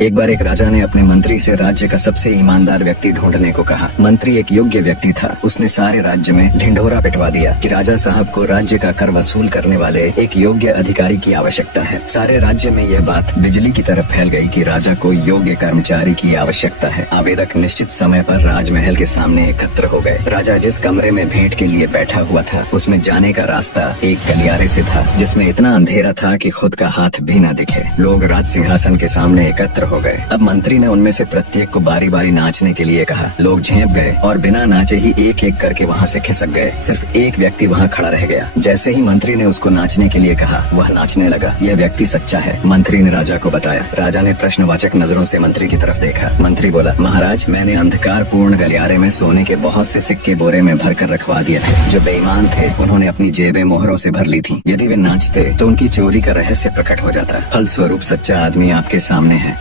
एक बार एक राजा ने अपने मंत्री से राज्य का सबसे ईमानदार व्यक्ति ढूंढने को कहा। मंत्री एक योग्य व्यक्ति था। उसने सारे राज्य में ढिंढोरा पिटवा दिया कि राजा साहब को राज्य का कर वसूल करने वाले एक योग्य अधिकारी की आवश्यकता है। सारे राज्य में यह बात बिजली की तरह फैल गई कि राजा को योग्य कर्मचारी की आवश्यकता है। आवेदक निश्चित समय पर राजमहल के सामने एकत्र हो गए। राजा जिस कमरे में भेंट के लिए बैठा हुआ था उसमें जाने का रास्ता एक गलियारे से था, जिसमें इतना अंधेरा था कि खुद का हाथ भी न दिखे। लोग राज सिंहासन के सामने एकत्र हो गए। अब मंत्री ने उनमें से प्रत्येक को बारी बारी नाचने के लिए कहा। लोग झेप गए और बिना नाचे ही एक एक करके वहाँ से खिसक गए। सिर्फ एक व्यक्ति वहाँ खड़ा रह गया। जैसे ही मंत्री ने उसको नाचने के लिए कहा, वह नाचने लगा। यह व्यक्ति सच्चा है, मंत्री ने राजा को बताया। राजा ने प्रश्नवाचक नजरों से मंत्री की तरफ देखा। मंत्री बोला, महाराज, मैंने अंधकार पूर्ण गलियारे में सोने के बहुत से सिक्के बोरे में भर कर रखवा दिए थे। जो बेईमान थे उन्होंने अपनी जेबें मोहरों से भर ली थी। यदि वे नाचते तो उनकी चोरी का रहस्य प्रकट हो जाता। फलस्वरूप सच्चा आदमी आपके सामने है।